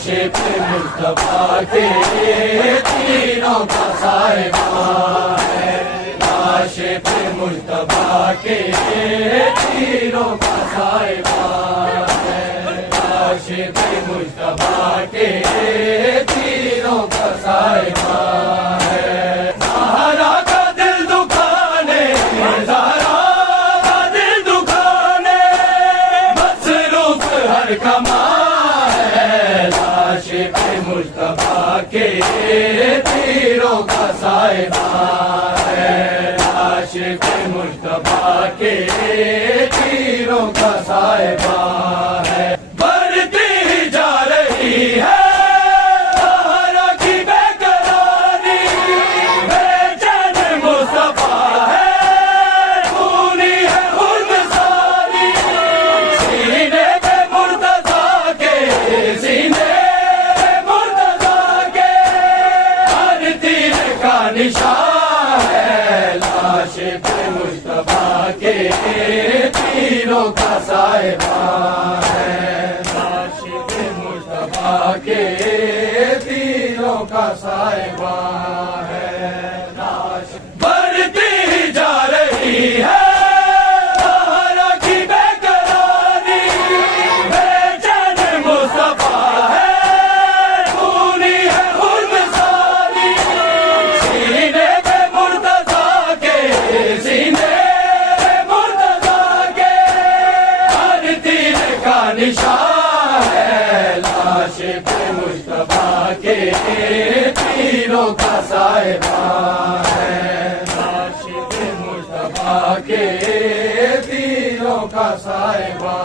عاشق مصطفیٰ کے تیروں کا سائبہ ہے، عاشق مصطفیٰ کے تیروں کا سائبہ ہے، عاشق مصطفیٰ کے تیروں کا سائبہ ہے۔ زہرا کا دل دکھانے، زہرا کا دل دکھانے، مصروف ہر کماں ہے، عاشق مصطفیٰ کے تیروں کا سائبہ ہے، عاشق مصطفیٰ کے تیروں کا سائبہ ہے۔ بڑھتی جا رہی ہے زہرا کی بے قراری، بے چین مصطفیٰ ہے، خونی ہے خود ساری، سینے پہ مرتضیٰ کے، سینے پہ مرتضیٰ کے ہر تیر کا نشان ہے، عاشق مصطفیٰ کے تیروں کا سائبہ ہے، عاشق مصطفیٰ کے تیروں کا سائبہ ہے۔ بڑھتی جا رہی ہے زہرا کی بے قراری، بے چین مصطفیٰ ہے، خونی ہے خود ساری، سینے پہ مرتضیٰ کے، سینے پہ مرتضیٰ کے ہر تیر کا نشان ہے، عاشق مصطفیٰ کے تیروں کا سائبہ ہے، عاشق مصطفیٰ کے تیروں کا سائبہ